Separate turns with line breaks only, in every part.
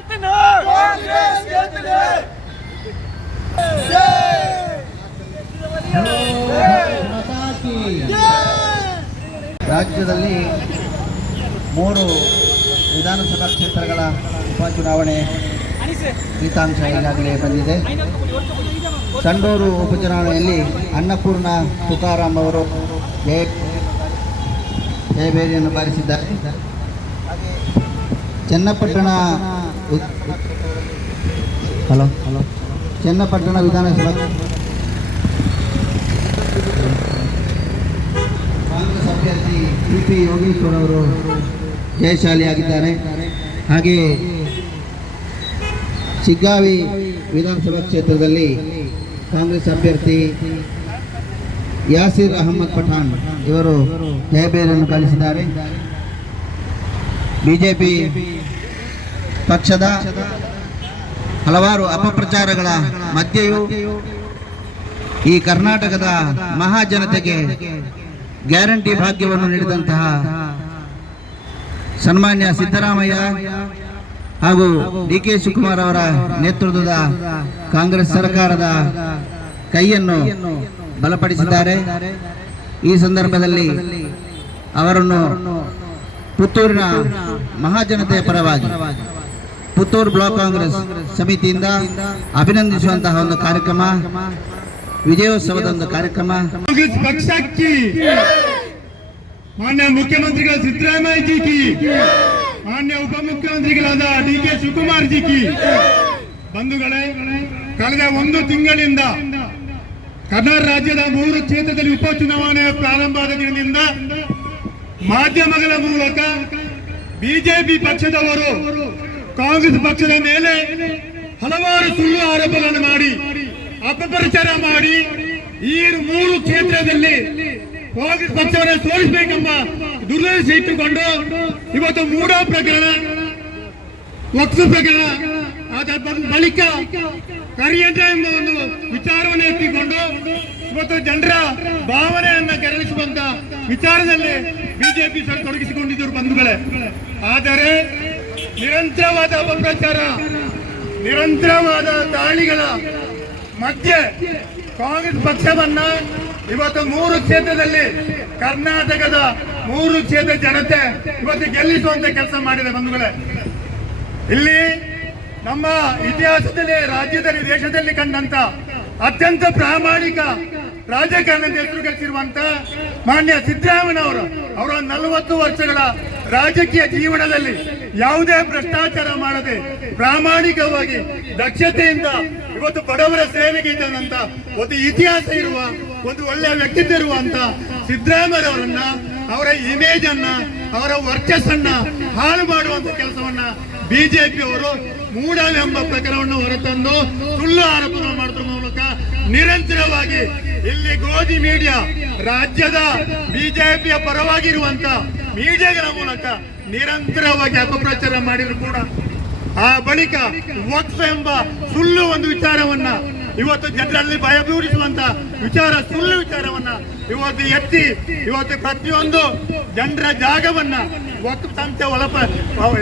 ಗೆಲ್ತೀನಿ
ಕಾಂಗ್ರೆಸ್
ರಾಜ್ಯದಲ್ಲಿ ಮೂರು ವಿಧಾನಸಭಾ ಕ್ಷೇತ್ರಗಳ ಉಪಚುನಾವಣೆ ಫಲಿತಾಂಶ ಈಗಾಗಲೇ ಬಂದಿದೆ. ಸಂಡೂರು ಉಪಚುನಾವಣೆಯಲ್ಲಿ ಅನ್ನಪೂರ್ಣ ತುಕಾರಾಮ್ ಅವರು ಜಯ ಜಯಬೇರಿಯನ್ನು ಬಾರಿಸಿದ್ದಾರೆ. ಚನ್ನಪಟ್ಟಣ ಹಲೋ. ಹಲೋ ಚನ್ನಪಟ್ಟಣ ವಿಧಾನಸಭಾ. ಕಾಂಗ್ರೆಸ್ ಅಭ್ಯರ್ಥಿ ಪಿ ಪಿ ಯೋಗೇಶ್ವರ್ ಅವರು ಜಯಶಾಲಿಯಾಗಿದ್ದಾರೆ ಹಾಗೆ ಶಿಗ್ಗಾವಿ ವಿಧಾನಸಭಾ ಕ್ಷೇತ್ರದಲ್ಲಿ ಕಾಂಗ್ರೆಸ್ ಅಭ್ಯರ್ಥಿ ಯಾಸಿರ್ ಅಹಮ್ಮದ್ ಪಠಾಣ್ ಇವರು ಜಯಬೇರನ್ನು ಗಳಿಸಿದ್ದಾರೆ ಬಿಜೆಪಿ ಪಕ್ಷದ ಹಲವಾರು ಅಪಪ್ರಚಾರಗಳ ಮಧ್ಯೆಯೂ ಈ ಕರ್ನಾಟಕದ ಮಹಾಜನತೆಗೆ ಗ್ಯಾರಂಟಿ ಭಾಗ್ಯವನ್ನು ನೀಡಿದಂತಹ ಸನ್ಮಾನ್ಯ ಸಿದ್ದರಾಮಯ್ಯ ಹಾಗೂ ಡಿ ಕೆ ಶಿವಕುಮಾರ್ ಅವರ ನೇತೃತ್ವದ ಕಾಂಗ್ರೆಸ್ ಸರ್ಕಾರದ ಕೈಯನ್ನು ಬಲಪಡಿಸಿದ್ದಾರೆ. ಈ ಸಂದರ್ಭದಲ್ಲಿ ಅವರನ್ನು ಪುತ್ತೂರಿನ ಮಹಾಜನತೆಯ ಪರವಾಗಿ ಪುತ್ತೂರು ಬ್ಲಾಕ್ ಕಾಂಗ್ರೆಸ್ ಸಮಿತಿಯಿಂದ ಅಭಿನಂದಿಸುವಂತಹ ಒಂದು ಕಾರ್ಯಕ್ರಮ, ವಿಜಯೋತ್ಸವದ ಒಂದು ಕಾರ್ಯಕ್ರಮ.
ಪಕ್ಷಕ್ಕೆ ಮಾನ್ಯ ಮುಖ್ಯಮಂತ್ರಿಗಳ ಸಿದ್ದರಾಮಯ್ಯ ಕಿ ಮಾನ್ಯ ಉಪಮುಖ್ಯಮಂತ್ರಿಗಳಾದ ಡಿ ಕೆ ಶಿವಕುಮಾರ್ ಜಿ ಬಂಧುಗಳೇ, ಕಳೆದ ಒಂದು ತಿಂಗಳಿಂದ ಕರ್ನಾಟಕ ರಾಜ್ಯದ ಮೂರು ಕ್ಷೇತ್ರದಲ್ಲಿ ಉಪಚುನಾವಣೆ ಪ್ರಾರಂಭ ಆದ ದಿನದಿಂದ ಮಾಧ್ಯಮಗಳ ಮೂಲಕ ಬಿಜೆಪಿ ಪಕ್ಷದವರು ಕಾಂಗ್ರೆಸ್ ಪಕ್ಷದ ಮೇಲೆ ಹಲವಾರು ಸುಳ್ಳು ಆರೋಪಗಳನ್ನು ಮಾಡಿ, ಅಪಪ್ರಚಾರ ಮಾಡಿ, ಈ ಮೂರು ಕ್ಷೇತ್ರದಲ್ಲಿ ಕಾಂಗ್ರೆಸ್ ಪಕ್ಷವನ್ನು ಸೋಲಿಸಬೇಕೆಂಬ ದುರ್ದೇಶ ಇಟ್ಟುಕೊಂಡು ಇವತ್ತು ಮೂಡ ಪ್ರಕರಣ ವಕ್ಸು ಪ್ರಕರಣ ಅದರ ಬಳಿಕ ಕರಿಯಂತ ಎಂಬ ಒಂದು ವಿಚಾರವನ್ನು ಎತ್ತಿಕೊಂಡು ಇವತ್ತು ಜನರ ಭಾವನೆಯನ್ನ ಕೆರಳಿಸುವಂತ ವಿಚಾರದಲ್ಲಿ ಬಿಜೆಪಿ ಸರ್ ತೊಡಗಿಸಿಕೊಂಡಿದ್ದರು ಬಂಧುಗಳೇ. ಆದರೆ ನಿರಂತರವಾದ ಅಪಪ್ರಚಾರ, ನಿರಂತರವಾದ ದಾಳಿಗಳ ಮಧ್ಯೆ ಕಾಂಗ್ರೆಸ್ ಪಕ್ಷವನ್ನ ಇವತ್ತು ಮೂರು ಕ್ಷೇತ್ರದಲ್ಲಿ ಕರ್ನಾಟಕದ ಮೂರು ಕ್ಷೇತ್ರ ಜನತೆ ಇವತ್ತು ಗೆಲ್ಲಿಸುವಂತ ಕೆಲಸ ಮಾಡಿದೆ ಬಂಧುಗಳೇ. ಇಲ್ಲಿ ನಮ್ಮ ಇತಿಹಾಸದಲ್ಲಿ, ರಾಜ್ಯದಲ್ಲಿ, ದೇಶದಲ್ಲಿ ಕಂಡಂತ ಅತ್ಯಂತ ಪ್ರಾಮಾಣಿಕ ರಾಜಕಾರಣದ ಹೆಸರು ಮಾನ್ಯ ಸಿದ್ದರಾಮಯ್ಯನವರು ಅವರ ನಲವತ್ತು ವರ್ಷಗಳ ರಾಜಕೀಯ ಜೀವನದಲ್ಲಿ ಯಾವುದೇ ಭ್ರಷ್ಟಾಚಾರ ಮಾಡದೆ ಪ್ರಾಮಾಣಿಕವಾಗಿ ದಕ್ಷತೆಯಿಂದ ಇವತ್ತು ಬಡವರ ಸೇವೆಗೆ ಇದ್ದಂತ ಒಂದು ಇತಿಹಾಸ ಇರುವ ಒಂದು ಒಳ್ಳೆಯ ವ್ಯಕ್ತಿತ್ವ ಇರುವಂತ ಸಿದ್ದರಾಮಯ್ಯವರನ್ನ ಅವರ ಇಮೇಜ್ ಅನ್ನ, ಅವರ ವರ್ಚಸ್ಸನ್ನ ಹಾಳು ಮಾಡುವಂತ ಕೆಲಸವನ್ನ ಬಿಜೆಪಿ ಅವರು ಮೂಡವೆಂಬ ಪ್ರಕರಣವನ್ನು ಹೊರತಂದು ಸುಳ್ಳು ಆರೋಪಗಳು ಮಾಡುವ ಮೂಲಕ ನಿರಂತರವಾಗಿ ಇಲ್ಲಿ ಗೋಧಿ ಮೀಡಿಯಾ ರಾಜ್ಯದ ಬಿಜೆಪಿಯ ಪರವಾಗಿರುವಂತ ಮೀಡಿಯಾಗಳ ಮೂಲಕ ನಿರಂತರವಾಗಿ ಅಪಪ್ರಚಾರ ಮಾಡಿದ್ರು ಕೂಡ. ಆ ಬಳಿಕ ವಕ್ಫ್ ಎಂಬ ಸುಳ್ಳು ಒಂದು ವಿಚಾರವನ್ನ ಇವತ್ತು ಜನರಲ್ಲಿ ಭಯಬೀರಿಸುವಂತ ವಿಚಾರ, ಸುಳ್ಳು ವಿಚಾರವನ್ನ ಇವತ್ತು ಎತ್ತಿ, ಇವತ್ತು ಪ್ರತಿಯೊಂದು ಜನರ ಜಾಗವನ್ನ ವಕ್ಫ್ ಸಂಸ್ಥೆ ಒಳಪ,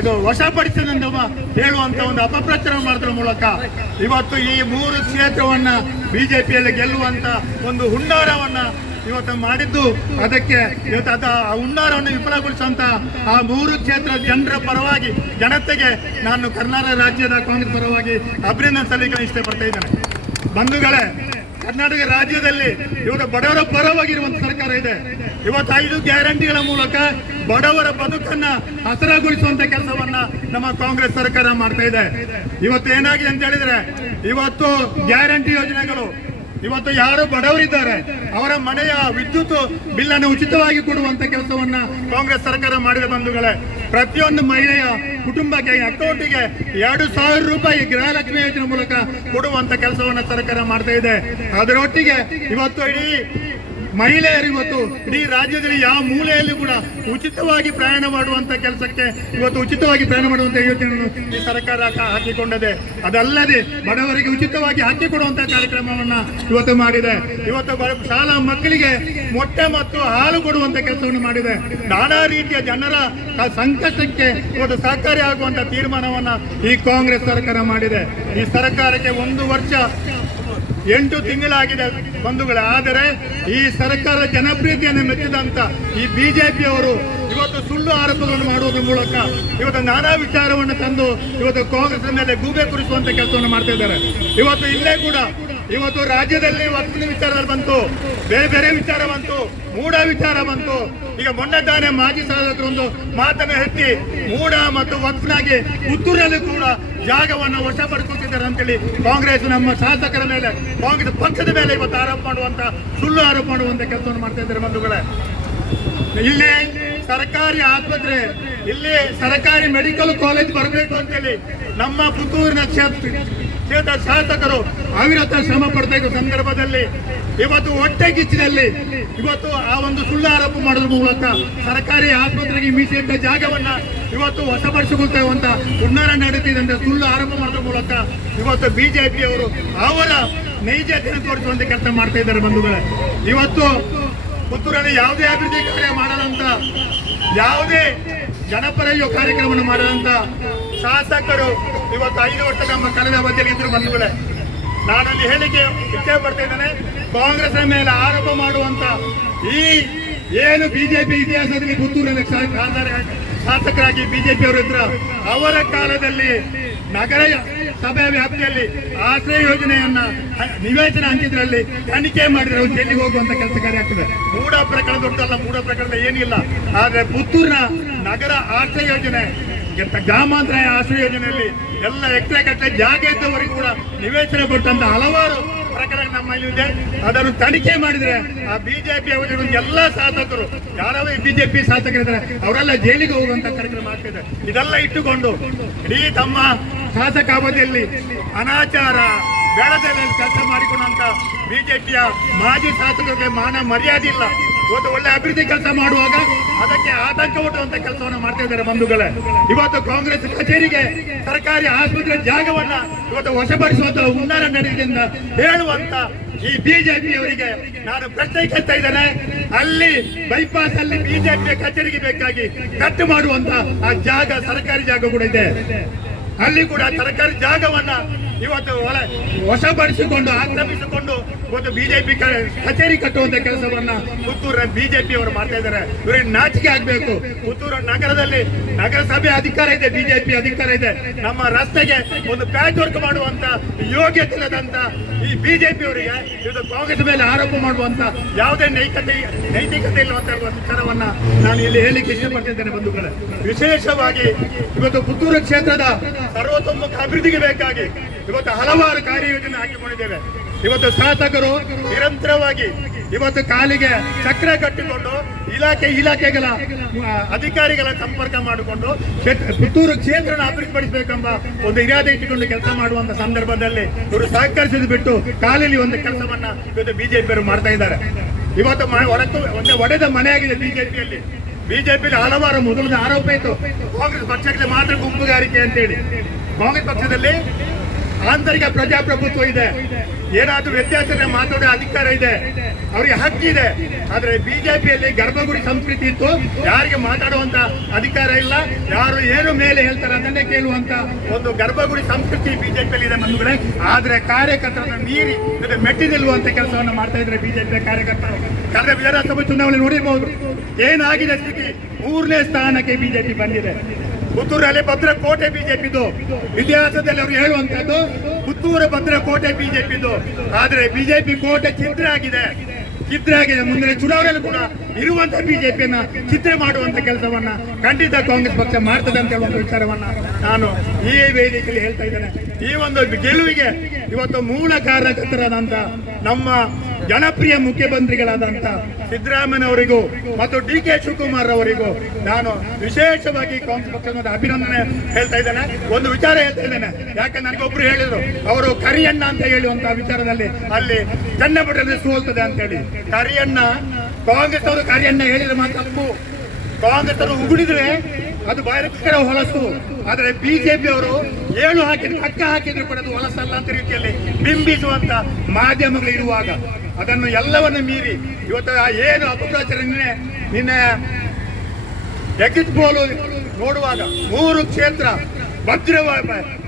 ಇದು ವಶಪಡಿಸಿದಂತ ಹೇಳುವಂತ ಒಂದು ಅಪಪ್ರಚಾರ ಮಾಡಿದ್ರ ಮೂಲಕ ಇವತ್ತು ಈ ಮೂರು ಕ್ಷೇತ್ರವನ್ನ ಬಿಜೆಪಿಯಲ್ಲಿ ಗೆಲ್ಲುವಂತ ಒಂದು ಹುನ್ನಾರವನ್ನ ಇವತ್ತು ಮಾಡಿದ್ದು ಅದಕ್ಕೆ ಇವತ್ತು ಅದ ಆ ಹುನ್ನಾರವನ್ನು ವಿಫಲಗೊಳಿಸುವಂತ ಆ ಮೂರು ಕ್ಷೇತ್ರ ಜನರ ಪರವಾಗಿ, ಜನತೆಗೆ ನಾನು ಕರ್ನಾಟಕ ರಾಜ್ಯದ ಕಾಂಗ್ರೆಸ್ ಪರವಾಗಿ ಅಭಿನಂದನೆ ಸಲ್ಲಿಸಲು ಇಷ್ಟಪಡ್ತಾ ಇದ್ದೇನೆ. ಬಂಧುಗಳೇ, ಕರ್ನಾಟಕ ರಾಜ್ಯದಲ್ಲಿ ಇವತ್ತು ಬಡವರ ಪರವಾಗಿರುವಂತ ಸರ್ಕಾರ ಇದೆ. ಇವತ್ತು ಐದು ಗ್ಯಾರಂಟಿಗಳ ಮೂಲಕ ಬಡವರ ಬದುಕನ್ನ ಹಸರಗೊಳಿಸುವಂತ ಕೆಲಸವನ್ನ ನಮ್ಮ ಕಾಂಗ್ರೆಸ್ ಸರ್ಕಾರ ಮಾಡ್ತಾ ಇದೆ. ಇವತ್ತು ಏನಾಗಿದೆ ಅಂತ ಹೇಳಿದ್ರೆ, ಇವತ್ತು ಗ್ಯಾರಂಟಿ ಯೋಜನೆಗಳು ಇವತ್ತು ಯಾರು ಬಡವರಿದ್ದಾರೆ. ಅವರ ಮನೆಯ ವಿದ್ಯುತ್ ಬಿಲ್ ಅನ್ನು ಉಚಿತವಾಗಿ ಕೊಡುವಂತ ಕೆಲಸವನ್ನ ಕಾಂಗ್ರೆಸ್ ಸರ್ಕಾರ ಮಾಡಿದ ಬಂಧುಗಳೇ, ಪ್ರತಿಯೊಂದು ಮಹಿಳೆಯ ಕುಟುಂಬಕ್ಕೆ ಅಕೌಂಟಿಗೆ ಎರಡು ಸಾವಿರ ರೂಪಾಯಿ ಗೃಹಲಕ್ಷ್ಮಿ ಯೋಜನೆ ಮೂಲಕ ಕೊಡುವಂತ ಕೆಲಸವನ್ನ ಸರ್ಕಾರ ಮಾಡ್ತಾ ಇದೆ. ಅದರೊಟ್ಟಿಗೆ ಇವತ್ತು ಇಡೀ ಮಹಿಳೆಯರು ಇವತ್ತು ಇಡೀ ರಾಜ್ಯದಲ್ಲಿ ಯಾವ ಮೂಲೆಯಲ್ಲಿ ಕೂಡ ಉಚಿತವಾಗಿ ಪ್ರಯಾಣ ಮಾಡುವಂತ ಕೆಲಸಕ್ಕೆ ಇವತ್ತು ಉಚಿತವಾಗಿ ಪ್ರಯಾಣ ಮಾಡುವಂತ ಯೋಜನೆಯನ್ನು ಈ ಸರ್ಕಾರ ಹಾಕಿಕೊಂಡಿದೆ, ಅದಲ್ಲದೆ ಬಡವರಿಗೆ ಉಚಿತವಾಗಿ ಹಾಕಿಕೊಡುವಂತ ಕಾರ್ಯಕ್ರಮವನ್ನ ಇವತ್ತು ಮಾಡಿದೆ. ಇವತ್ತು ಶಾಲಾ ಮಕ್ಕಳಿಗೆ ಮೊಟ್ಟೆ ಮತ್ತು ಹಾಲು ಕೊಡುವಂತ ಕೆಲಸವನ್ನು ಮಾಡಿದೆ. ನಾನಾ ರೀತಿಯ ಜನರ ಸಂಕಷ್ಟಕ್ಕೆ ಇವತ್ತು ಸಹಕಾರಿ ಆಗುವಂತ ತೀರ್ಮಾನವನ್ನ ಈ ಕಾಂಗ್ರೆಸ್ ಸರ್ಕಾರ ಮಾಡಿದೆ. ಈ ಸರ್ಕಾರಕ್ಕೆ ಒಂದು ವರ್ಷ ಎಂಟು ತಿಂಗಳಾಗಿದೆ ಬಂಧುಗಳ. ಆದರೆ ಈ ಸರ್ಕಾರ ಜನಪ್ರಿಯತೆಯನ್ನು ಮೆಚ್ಚಿದಂತ ಈ ಬಿಜೆಪಿಯವರು ಇವತ್ತು ಸುಳ್ಳು ಆರೋಪಗಳನ್ನು ಮಾಡುವುದರ ಮೂಲಕ ಇವತ್ತು ನಾನಾ ವಿಚಾರವನ್ನು ತಂದು ಇವತ್ತು ಕಾಂಗ್ರೆಸ್ ಮೇಲೆ ಗೂಬೆ ಕುರಿಸುವಂತ ಕೆಲಸವನ್ನು ಮಾಡ್ತಾ ಇವತ್ತು ಇಲ್ಲೇ ಕೂಡ, ಇವತ್ತು ರಾಜ್ಯದಲ್ಲಿ ವರ್ತನೆ ವಿಚಾರ ಬಂತು, ಬೇರೆ ಬೇರೆ ವಿಚಾರ ಬಂತು ಮೂಡ ವಿಚಾರ ಬಂತು. ಈಗ ಮೊನ್ನೆ ತಾನೇ ಮಾಜಿ ಸಾಧಕರೊಂದು ಮಾತನ್ನು ಎತ್ತಿ ಮೂಡ ಮತ್ತು ವಕ್ಫ್ನಾಗಿ ಪುತ್ತೂರಲ್ಲಿ ಕೂಡ ಜಾಗವನ್ನು ವಶಪಡಿಸುತ್ತಿದ್ದಾರೆ ಅಂತೇಳಿ ಕಾಂಗ್ರೆಸ್ ನಮ್ಮ ಶಾಸಕರ ಮೇಲೆ, ಕಾಂಗ್ರೆಸ್ ಪಕ್ಷದ ಮೇಲೆ ಇವತ್ತು ಆರೋಪ ಮಾಡುವಂತ, ಸುಳ್ಳು ಆರೋಪ ಮಾಡುವಂತ ಕೆಲಸವನ್ನು ಮಾಡ್ತಾ ಇದ್ದಾರೆ ಬಂಧುಗಳೇ. ಇಲ್ಲಿ ಸರ್ಕಾರಿ ಆಸ್ಪತ್ರೆ, ಇಲ್ಲಿ ಸರ್ಕಾರಿ ಮೆಡಿಕಲ್ ಕಾಲೇಜ್ ಬರಬೇಕು ಅಂತೇಳಿ ನಮ್ಮ ಪುತ್ತೂರಿನ ಕ್ಷೇತ್ರ ಕ್ಷೇತ್ರ ಶಾಸಕರು ಅವಿರತ ಶ್ರಮ ಪಡ್ತಾ ಸಂದರ್ಭದಲ್ಲಿ ಇವತ್ತು ಹೊಟ್ಟೆ ಕಿಚ್ಚಿನಲ್ಲಿ ಇವತ್ತು ಆ ಒಂದು ಸುಳ್ಳು ಆರೋಪ ಮಾಡೋದ್ರ ಮೂಲಕ ಸರ್ಕಾರಿ ಆಸ್ಪತ್ರೆಗೆ ಮೀಸಲಿಟ್ಟ ಜಾಗವನ್ನ ಇವತ್ತು ವಶಪಡಿಸಿಕೊಳ್ತೇವಂತ ಹುನ್ನಾರ ನಡೀತಿದೆ ಸುಳ್ಳು ಆರೋಪ ಮಾಡೋದ್ರ ಮೂಲಕ ಇವತ್ತು ಬಿಜೆಪಿಯವರು ಅವರ ನೈಜ ತೋರಿಸುವಂತ ಕೆಲಸ ಮಾಡ್ತಾ ಇದ್ದಾರೆ ಬಂಧುಗಳೇ. ಇವತ್ತು ಪುತ್ತೂರಲ್ಲಿ ಯಾವುದೇ ಅಭಿವೃದ್ಧಿ ಕಾರ್ಯ ಮಾಡದಂತ ಯಾವುದೇ ಜನಪರ ಕಾರ್ಯಕ್ರಮವನ್ನು ಮಾಡದಂತ ಶಾಸಕರು ಇವತ್ತು ಐದು ವರ್ಷ ನಮ್ಮ ಕಳೆದ ಅವಧಿಯಲ್ಲಿ ಇದ್ರು ಬಂಧುಗಳೇ ನಾನಲ್ಲಿ ಹೇಳಿಕೆ ಇಚ್ಛೆ ಪಡ್ತಾ ಇದ್ದೇನೆ. ಕಾಂಗ್ರೆಸ್ ಮೇಲೆ ಆರೋಪ ಮಾಡುವಂತ ಈ ಏನು ಬಿಜೆಪಿ ಇತಿಹಾಸದಲ್ಲಿ ಪುತ್ತೂರಿನ ಶಾಸಕರಾಗಿ ಬಿಜೆಪಿ ಅವರು ಇದ್ರ ಅವರ ಕಾಲದಲ್ಲಿ ನಗರ ಸಭೆ ವ್ಯಾಪ್ತಿಯಲ್ಲಿ ಆಶ್ರಯ ಯೋಜನೆಯನ್ನ ನಿವೇಶನ ಹಂಚಿದ್ರಲ್ಲಿ ತನಿಖೆ ಮಾಡಿದ್ರೆ. ಜೈಲಿಗೆ ಹೋಗುವಂತ ಕೆಲಸ ಕಾರ್ಯ ಆಗ್ತದೆ. ಮೂಡ ಪ್ರಕರಣ ದೊಡ್ಡಲ್ಲ ಮೂಡ ಪ್ರಕರಣ ಏನಿಲ್ಲ. ಆದ್ರೆ ಪುತ್ತೂರಿನ ನಗರ ಆಶ್ರಯ ಯೋಜನೆ ಗ್ರಾಮಾಂತರ ಆಶ್ರಯ ಯೋಜನೆಯಲ್ಲಿ ಎಲ್ಲ ಎಕರೆ ಕಟ್ಟಲೆ ಜಾಗ ಇದ್ದವರಿಗೂ ಕೂಡ ನಿವೇಶನ ಕೊಟ್ಟಂತ ಹಲವಾರು ಪ್ರಕರಣ ನಮ್ಮಲ್ಲಿದೆ ಅದನ್ನು ತನಿಖೆ ಮಾಡಿದ್ರೆ ಆ ಬಿಜೆಪಿ ಅವಧಿಗಳು ಎಲ್ಲ ಶಾಸಕರು ಯಾರೋ ಬಿಜೆಪಿ ಶಾಸಕರಿದ್ದಾರೆ, ಅವರೆಲ್ಲ ಜೈಲಿಗೆ ಹೋಗುವಂತ ಕಾರ್ಯಕ್ರಮ ಆಗ್ತಿದೆ ಇದೆಲ್ಲ ಇಟ್ಟುಕೊಂಡು ಇಡೀ ತಮ್ಮ ಶಾಸಕ ಅವಧಿಯಲ್ಲಿ ಅನಾಚಾರ ಬೇಡದಲ್ಲಿ ಕೆಲಸ ಮಾಡಿಕೊಂಡಂತ ಬಿಜೆಪಿಯ ಮಾಜಿ ಶಾಸಕರಿಗೆ ಮಾನ ಮರ್ಯಾದೆ ಇಲ್ಲ. ಇವತ್ತು ಒಳ್ಳೆ ಅಭಿವೃದ್ಧಿ ಕೆಲಸ ಮಾಡುವಾಗ ಅದಕ್ಕೆ ಆತಂಕ ಹುಟ್ಟುವಂತ ಕೆಲಸವನ್ನು ಮಾಡ್ತಾ ಇದ್ದಾರೆ ಬಂಧುಗಳೇ. ಇವತ್ತು ಕಾಂಗ್ರೆಸ್ ಕಚೇರಿಗೆ ಸರ್ಕಾರಿ ಆಸ್ಪತ್ರೆ ಜಾಗವನ್ನ ಇವತ್ತು ವಶಪಡಿಸುವಂತ ಹುನ್ನಾರ ನಡೆದಿಂದ ಹೇಳುವಂತ ಈ ಬಿಜೆಪಿ ಅವರಿಗೆ ನಾನು ಪ್ರಶ್ನೆ ಕೇಳ್ತಾ ಇದ್ದೇನೆ. ಅಲ್ಲಿ ಬೈಪಾಸ್ ಅಲ್ಲಿ ಬಿಜೆಪಿ ಕಚೇರಿಗೆ ಬೇಕಾಗಿ ಕಟ್ಟು ಮಾಡುವಂತ ಆ ಜಾಗ ಸರ್ಕಾರಿ ಜಾಗ ಕೂಡ ಇದೆ. ಅಲ್ಲಿ ಕೂಡ ಸರ್ಕಾರಿ ಜಾಗವನ್ನ ಇವತ್ತು ವಶಪಡಿಸಿಕೊಂಡು, ಆಕ್ರಮಿಸಿಕೊಂಡು ಇವತ್ತು ಬಿಜೆಪಿ ಕಚೇರಿ ಕಟ್ಟುವಂತ ಕೆಲಸವನ್ನ ಪುತ್ತೂರ ಬಿಜೆಪಿ ಅವರು ಮಾಡ್ತಾ ಇದ್ದಾರೆ. ಇವರಿಗೆ ನಾಚಿಕೆ ಆಗ್ಬೇಕು. ಪುತ್ತೂರ ನಗರದಲ್ಲಿ ನಗರಸಭೆ ಅಧಿಕಾರ ಇದೆ, ಬಿಜೆಪಿ ಅಧಿಕಾರ ಇದೆ. ನಮ್ಮ ರಸ್ತೆಗೆ ಒಂದು ಪ್ಯಾಚ್ ವರ್ಕ್ ಮಾಡುವಂತ ಯೋಗ್ಯತೆ ಇಲ್ಲದಂತ ಈ ಬಿಜೆಪಿ ಅವರಿಗೆ ಇದು ಕಾಂಗ್ರೆಸ್ ಮೇಲೆ ಆರೋಪ ಮಾಡುವಂತ ಯಾವುದೇ ನೈತಿಕತೆ ನೈತಿಕತೆ ಇಲ್ಲವಂತ ವಿಚಾರವನ್ನ ನಾನು ಇಲ್ಲಿ ಹೇಳಿಕೆ ಇಷ್ಟಪಡ್ತಿದ್ದೇನೆ ಬಂಧುಗಳೇ. ವಿಶೇಷವಾಗಿ ಇವತ್ತು ಪುತ್ತೂರು ಕ್ಷೇತ್ರದ ಸರ್ವತೋಮುಖ ಅಭಿವೃದ್ಧಿಗೆ ಬೇಕಾಗಿ ಇವತ್ತು ಹಲವಾರು ಕಾರ್ಯಯೋಜನೆ ಹಾಕಿಕೊಂಡಿದ್ದೇವೆ. ಇವತ್ತು ಶಾಸಕರು ನಿರಂತರವಾಗಿ ಇವತ್ತು ಕಾಲಿಗೆ ಚಕ್ರ ಕಟ್ಟಿಕೊಂಡು ಇಲಾಖೆ ಇಲಾಖೆಗಳ ಅಧಿಕಾರಿಗಳ ಸಂಪರ್ಕ ಮಾಡಿಕೊಂಡು ಪುತ್ತೂರು ಕ್ಷೇತ್ರ ಅಭಿವೃದ್ಧಿಪಡಿಸಬೇಕೆಂಬ ಒಂದು ಇರಾದೆ ಇಟ್ಟುಕೊಂಡು ಕೆಲಸ ಮಾಡುವಂತ ಸಂದರ್ಭದಲ್ಲಿ ಇವರು ಸಹಕರಿಸಿದ ಬಿಟ್ಟು ಕಾಲಲ್ಲಿ ಒಂದು ಕೆಲಸವನ್ನ ಇವತ್ತು ಬಿಜೆಪಿಯವರು ಮಾಡ್ತಾ ಇದ್ದಾರೆ. ಇವತ್ತು ಒಡತು ಒಂದೇ ಒಡೆದ ಮನೆಯಾಗಿದೆ ಬಿಜೆಪಿಯಲ್ಲಿ. ಬಿಜೆಪಿಯಲ್ಲಿ ಹಲವಾರು ಮೊದಲಿನ ಆರೋಪ ಇತ್ತು. ಕಾಂಗ್ರೆಸ್ ಪಕ್ಷಕ್ಕೆ ಮಾತ್ರ ಗುಂಪುಗಾರಿಕೆ ಅಂತೇಳಿ. ಕಾಂಗ್ರೆಸ್ ಪಕ್ಷದಲ್ಲಿ ಆಂತರಿಕ ಪ್ರಜಾಪ್ರಭುತ್ವ ಇದೆ. ಏನಾದ್ರೂ ವ್ಯತ್ಯಾಸ ಮಾತಾಡೋ ಅಧಿಕಾರ ಇದೆ. ಅವರಿಗೆ ಹಕ್ಕಿದೆ ಆದ್ರೆ ಬಿಜೆಪಿಯಲ್ಲಿ ಗರ್ಭಗುಡಿ ಸಂಸ್ಕೃತಿ ಇತ್ತು. ಯಾರಿಗೆ ಮಾತಾಡುವಂತ ಅಧಿಕಾರ ಇಲ್ಲ. ಯಾರು ಏನು ಮೇಲೆ ಹೇಳ್ತಾರೆ ಅದನ್ನೇ ಕೇಳುವಂತ ಒಂದು ಗರ್ಭಗುಡಿ ಸಂಸ್ಕೃತಿ ಬಿಜೆಪಿಯಲ್ಲಿ ಇದೆ ಬಂಧುಗಳೇ. ಆದರೆ ಕಾರ್ಯಕರ್ತರನ್ನ ಮೀರಿ ಮೆಟ್ಟಿ ನಿಲ್ಲುವಂತ ಕೆಲಸವನ್ನು ಮಾಡ್ತಾ ಇದ್ರೆ ಬಿಜೆಪಿಯ ಕಾರ್ಯಕರ್ತರು. ಕಳೆದ ವಿಧಾನಸಭೆ ಚುನಾವಣೆ ನೋಡಿರ್ಬೋದು. ಏನಾಗಿದೆ ಸ್ಥಿತಿ? ಮೂರನೇ ಸ್ಥಾನಕ್ಕೆ ಬಿಜೆಪಿ ಬಂದಿದೆ. ಪುತ್ತೂರಲ್ಲಿ ಭದ್ರಕೋಟೆ ಬಿಜೆಪಿದು. ಇತಿಹಾಸದಲ್ಲಿ ಅವರು ಹೇಳುವಂತದ್ದು ಪುತ್ತೂರು ಭದ್ರಕೋಟೆ ಬಿಜೆಪಿದು. ಆದ್ರೆ ಬಿಜೆಪಿ ಕೋಟೆ ಚಿತ್ರ ಆಗಿದೆ. ಚಿತ್ರ ಆಗಿದೆ. ಮುಂದಿನ ಚುನಾವಣೆಯಲ್ಲಿ ಕೂಡ ಇರುವಂತ ಬಿಜೆಪಿಯನ್ನ ಚಿತ್ರ ಮಾಡುವಂತ ಕೆಲಸವನ್ನ ಖಂಡಿತ ಕಾಂಗ್ರೆಸ್ ಪಕ್ಷ ಮಾಡ್ತದೆ ಅಂತ ಹೇಳುವಂತ ವಿಚಾರವನ್ನ ನಾನು ಈ ವೇದಿಕೆಯಲ್ಲಿ ಹೇಳ್ತಾ ಇದ್ದೇನೆ. ಈ ಒಂದು ಗೆಲುವಿಗೆ ಇವತ್ತು ಮೂಲ ಕಾರಣಕರ್ತರಾದಂತ ನಮ್ಮ ಜನಪ್ರಿಯ ಮುಖ್ಯಮಂತ್ರಿಗಳಾದಂತ ಸಿದ್ದರಾಮಯ್ಯನವರಿಗೂ ಮತ್ತು ಡಿ ಕೆ ಶಿವಕುಮಾರ್ ಅವರಿಗೂ ನಾನು ವಿಶೇಷವಾಗಿ ಕಾಂಗ್ರೆಸ್ ಪಕ್ಷದ ಅಭಿನಂದನೆ ಹೇಳ್ತಾ ಇದ್ದೇನೆ. ಒಂದು ವಿಚಾರ ಹೇಳ್ತಾ ಇದ್ದೇನೆ. ಯಾಕೆ ನನಗೊಬ್ರು ಹೇಳಿದ್ರು? ಅವರು ಕರಿಯಣ್ಣ ಅಂತ ಹೇಳುವಂತ ವಿಚಾರದಲ್ಲಿ ಅಲ್ಲಿ ಚನ್ನಪಟ್ಟಣದಲ್ಲಿ ಸೋಲ್ತದೆ ಅಂತ ಹೇಳಿ. ಕರಿಯಣ್ಣ, ಕಾಂಗ್ರೆಸ್ ಅವರು ಕರಿಯಣ್ಣ ಹೇಳಿದ್ರೆ ಮಾತ್ರ ತಪ್ಪು. ಕಾಂಗ್ರೆಸ್ ಅವರು ಉಗುಳಿದ್ರೆ ಅದು ಭಯಂಕರ ಹೊಲಸು. ಆದರೆ ಬಿಜೆಪಿ ಅವರು ಏಳು ಹಾಕಿದ್ರು ಕಕ್ಕ ಹಾಕಿದ್ರು ಕೂಡ ಅದು ಹೊಲಸಲ್ಲ ಅಂತ ರೀತಿಯಲ್ಲಿ ಬಿಂಬಿಸುವಂತ ಮಾಧ್ಯಮಗಳು ಇರುವಾಗ. ಅದನ್ನು ಎಲ್ಲವನ್ನು ಮೀರಿ ಇವತ್ತು ಏನು ಅಪಪ್ರಚಾರ ನಿನ್ನೆ ಎಕ್ಸಿಟ್ ಪೋಲು ನೋಡುವಾಗ ಮೂರು ಕ್ಷೇತ್ರ ಭದ್ರ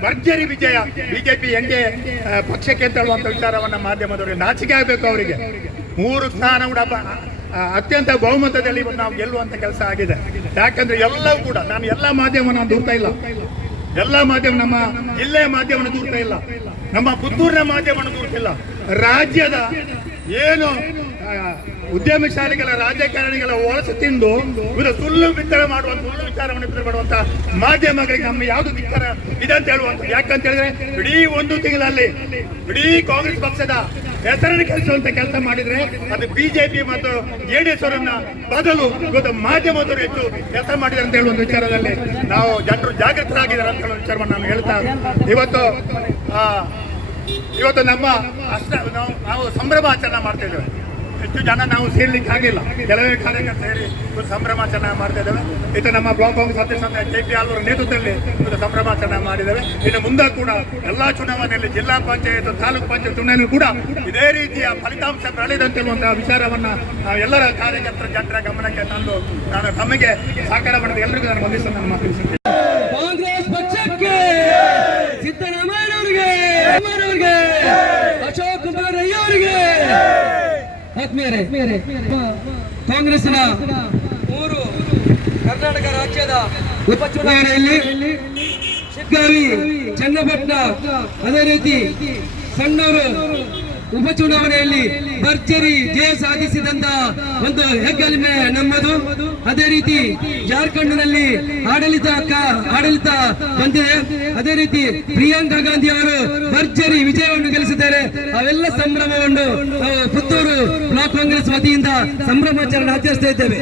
ಭರ್ಜರಿ ವಿಜಯ ಬಿಜೆಪಿ ಹೆಂಗೆ ಪಕ್ಷಕ್ಕೆ ಅಂತ ಹೇಳುವಂತ ವಿಚಾರವನ್ನ ಮಾಧ್ಯಮದವರಿಗೆ ನಾಚಿಕೆ ಆಗಬೇಕು ಅವರಿಗೆ. ಮೂರು ಸ್ಥಾನ ಕೂಡ ಅತ್ಯಂತ ಬಹುಮತದಲ್ಲಿ ಇವತ್ತು ನಾವು ಗೆಲ್ಲುವಂತ ಕೆಲಸ ಆಗಿದೆ. ಯಾಕಂದ್ರೆ ಎಲ್ಲವೂ ಕೂಡ, ನಾನು ಎಲ್ಲ ಮಾಧ್ಯಮವನ್ನು ದೂರ್ತಾ ಇಲ್ಲ. ಎಲ್ಲ ಮಾಧ್ಯಮ, ನಮ್ಮ ಜಿಲ್ಲೆಯ ಮಾಧ್ಯಮವನ್ನು ದೂರ್ತಾ ಇಲ್ಲ. ನಮ್ಮ ಪುತ್ತೂರಿನ ಮಾಧ್ಯಮವನ್ನು ದೂರ್ತಿಲ್ಲ. ರಾಜ್ಯದ ಏನು ಉದ್ಯಮಶಾಲಿಗಳ ರಾಜಕಾರಣಿಗಳ ಒಳಸು ತಿಂದು ಇವರು ಸುಳ್ಳು ವಿಚಾರ ಮಾಡುವಂತ ಸುಳ್ಳು ವಿಚಾರವನ್ನು ಬಿತ್ತರ ಮಾಡುವಂತ ಮಾಧ್ಯಮಗಳಿಗೆ ನಮ್ಮ ಯಾವುದು ಧಿಕ್ಕಾರ ಇದೆ ಅಂತ ಹೇಳುವಂತ ಯಾಕಂತ ಹೇಳಿದ್ರೆ ಇಡೀ ಒಂದು ತಿಂಗಳಲ್ಲಿ ಇಡೀ ಕಾಂಗ್ರೆಸ್ ಪಕ್ಷದ ಹೆಸರನ್ನು ಕೆಲಿಸುವಂತ ಕೆಲಸ ಮಾಡಿದ್ರೆ ಅದು ಬಿಜೆಪಿ ಮತ್ತು ಜೆಡಿಎಸ್ ಅವರನ್ನ ಬದಲು ಇವತ್ತು ಮಾಧ್ಯಮದವರು ಹೆಚ್ಚು ಕೆಲಸ ಮಾಡಿದ್ದಾರೆ ಅಂತ ಹೇಳುವ ವಿಚಾರದಲ್ಲಿ ನಾವು ಜನರು ಜಾಗೃತರಾಗಿದ್ದಾರೆ ಅಂತ ಹೇಳುವ ವಿಚಾರವನ್ನು ನಾನು ಹೇಳ್ತಾ ಇವತ್ತು ಇವತ್ತು ನಮ್ಮ ಅಷ್ಟ ನಾವು ನಾವು ಸಂಭ್ರಮಾಚರಣೆ ಮಾಡ್ತಾ ಇದ್ದೇವೆ. ಹೆಚ್ಚು ಜನ ನಾವು ಸೇರ್ಲಿಕ್ಕೆ ಆಗಿಲ್ಲ. ಕೆಲವೇ ಕಾರ್ಯಕರ್ತರು ಇವತ್ತು ಸಂಭ್ರಮಾಚರಣೆ ಮಾಡ್ತಾ ಇದ್ದೇವೆ. ಇದು ನಮ್ಮ ಬ್ಲಾಕ್ ಕಾಂಗ್ರೆಸ್ ಅಧ್ಯಕ್ಷ ಕೆ ಪಿ ಆಲ್ವರ ನೇತೃತ್ವದಲ್ಲಿ ಇವತ್ತು ಸಂಭ್ರಮಾಚರಣೆ ಮಾಡಿದ್ದೇವೆ. ಇನ್ನು ಮುಂದೆ ಕೂಡ ಎಲ್ಲ ಚುನಾವಣೆಯಲ್ಲಿ ಜಿಲ್ಲಾ ಪಂಚಾಯತ್, ತಾಲೂಕು ಪಂಚಾಯತ್ ಚುನಾವಣೆ ಕೂಡ ಇದೇ ರೀತಿಯ ಫಲಿತಾಂಶ ಬೆಳೆದಂತಿರುವಂತಹ ವಿಚಾರವನ್ನ ನಾವು ಎಲ್ಲರ ಕಾರ್ಯಕರ್ತರ ಜನರ ಗಮನಕ್ಕೆ ತಂದು ನಾನು ತಮಗೆ ಸಹಕಾರ ಮಾಡಿದ ಎಲ್ಲರಿಗೂ ನಾನು ವಂದಿಸ ನಾನು ಮಾತು ಮುಗಿಸುತ್ತೇನೆ.
ಕಾಂಗ್ರೆಸ್ ಪಕ್ಷಕ್ಕೆ ಅವರಿಗೆ ಅಶೋಕ್ ಕುಮಾರ್ ಅಯ್ಯ ಅವರಿಗೆ ಆತ್ಮೀಯರೇ ಕಾಂಗ್ರೆಸ್ನ ಮೂರು ಕರ್ನಾಟಕ ರಾಜ್ಯದ ಉಪಚುನಾವಣೆಯಲ್ಲಿ ಶಿಗ್ಗಾವಿ ಚನ್ನಪಟ್ಟಣ ಅದೇ ರೀತಿ ಸಣ್ಣೂರು ಉಪಚುನಾವಣೆಯಲ್ಲಿ ಭರ್ಜರಿ ಜಯ ಸಾಧಿಸಿದಂತ ಒಂದು ಹೆಗ್ಗಳಿಮೆ ನಮ್ಮದು. ಅದೇ ರೀತಿ ಜಾರ್ಖಂಡ್ನಲ್ಲಿ ಆಡಳಿತ ಆಡಳಿತ ಬಂದಿದೆ. ಅದೇ ರೀತಿ ಪ್ರಿಯಾಂಕಾ ಗಾಂಧಿ ಅವರು ಭರ್ಜರಿ ವಿಜಯವನ್ನು ಗೆಲ್ಲಿಸಿದ್ದಾರೆ. ಅವೆಲ್ಲ ಸಂಭ್ರಮವನ್ನು ಪುತ್ತೂರು ಬ್ಲಾಕ್ ಕಾಂಗ್ರೆಸ್ ವತಿಯಿಂದ ಸಂಭ್ರಮಾಚರಣೆ ಆಚರಿಸ್ತಾ ಇದ್ದೇವೆ.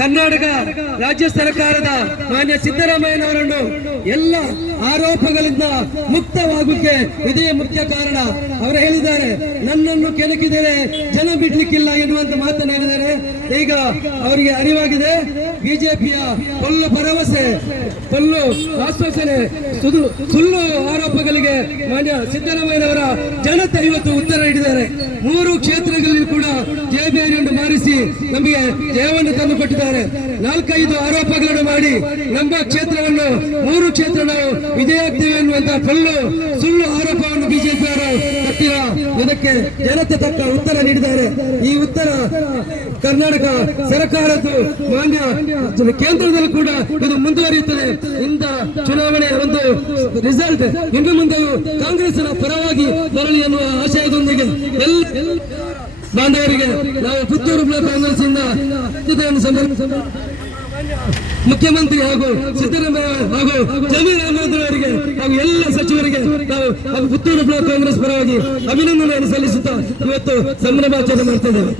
ಕರ್ನಾಟಕ ರಾಜ್ಯ ಸರ್ಕಾರದ ಮಾನ್ಯ ಸಿದ್ದರಾಮಯ್ಯನವರನ್ನು ಎಲ್ಲ ಆರೋಪಗಳಿಂದ ಮುಕ್ತವಾಗೋಕೆ ಇದೇ ಮುಖ್ಯ ಕಾರಣ. ಅವರು ಹೇಳಿದ್ದಾರೆ, ನನ್ನನ್ನು ಕೆಣಕಿದರೆ ಜನ ಬಿಡ್ಲಿಕ್ಕಿಲ್ಲ ಎನ್ನುವಂತ ಮಾತನ್ನು ಹೇಳಿದ್ದಾರೆ. ಈಗ ಅವರಿಗೆ ಅರಿವಾಗಿದೆ, ಬಿಜೆಪಿಯ ಕೊಲ್ಲು ಭರವಸೆ ಕೊಲ್ಲು ಆಶ್ವಾಸನೆ ಸುಳ್ಳು ಆರೋಪಗಳಿಗೆ ಮಾನ್ಯ ಸಿದ್ದರಾಮಯ್ಯನವರ ಜನತೆ ಇವತ್ತು ಉತ್ತರ ನೀಡಿದ್ದಾರೆ. ಮೂರು ಕ್ಷೇತ್ರಗಳಲ್ಲಿ ಕೂಡ ಜಯಭೇರಿಯನ್ನು ಮಾರಿಸಿ ನಮಗೆ ಜಯವನ್ನು ತಂದು ಕೊಟ್ಟಿದ್ದಾರೆ ನಾಲ್ಕೈದು ಆರೋಪಗಳನ್ನು ಮಾಡಿ ನಮ್ಮ ಕ್ಷೇತ್ರವನ್ನು, ಮೂರು ಕ್ಷೇತ್ರ ನಾವು ವಿಜಯಾಗ್ತೇವೆ ಎನ್ನುವಂತಹ ಕಲ್ಲು ಸುಳ್ಳು ಆರೋಪವನ್ನು ಬಿಜೆಪಿ ಅವರು ಕಟ್ಟಿರ ಇದಕ್ಕೆ ಜನತೆ ತಕ್ಕ ಉತ್ತರ ನೀಡಿದ್ದಾರೆ. ಈ ಉತ್ತರ ಕರ್ನಾಟಕ ಸರ್ಕಾರದ್ದು ಮಾನ್ಯ ಕೇಂದ್ರದಲ್ಲಿ ಕೂಡ ಇದು ಮುಂದುವರಿಯುತ್ತದೆ. ಇಂಥ ಚುನಾವಣೆ ಒಂದು ರಿಸಲ್ಟ್ ಇನ್ನು ಮುಂದೆಯೂ ಕಾಂಗ್ರೆಸ್ನ ಪರವಾಗಿ ಬರಲಿ ಎನ್ನುವ ಆಶಯದೊಂದಿಗೆ ಎಲ್ಲ ಬಾಂಧವರಿಗೆ ನಾವು ಪುತ್ತೂರು ಬ್ಲಾಕ್ ಕಾಂಗ್ರೆಸ್ ಇಂದ ಮುಖ್ಯಮಂತ್ರಿ ಹಾಗೂ ಸಿದ್ದರಾಮಯ್ಯ ಹಾಗೂ ಜಮೀರ್ ಅಹಮದ್ ಅವರಿಗೆ ಹಾಗೂ ಎಲ್ಲ ಸಚಿವರಿಗೆ ನಾವು ಹಾಗೂ ಪುತ್ತೂರು ಬ್ಲಾಕ್ ಕಾಂಗ್ರೆಸ್ ಪರವಾಗಿ ಅಭಿನಂದನೆಯನ್ನು ಸಲ್ಲಿಸುತ್ತಾ ಇವತ್ತು ಸಂಭ್ರಮಾಚರಣೆ ಮಾಡ್ತಾ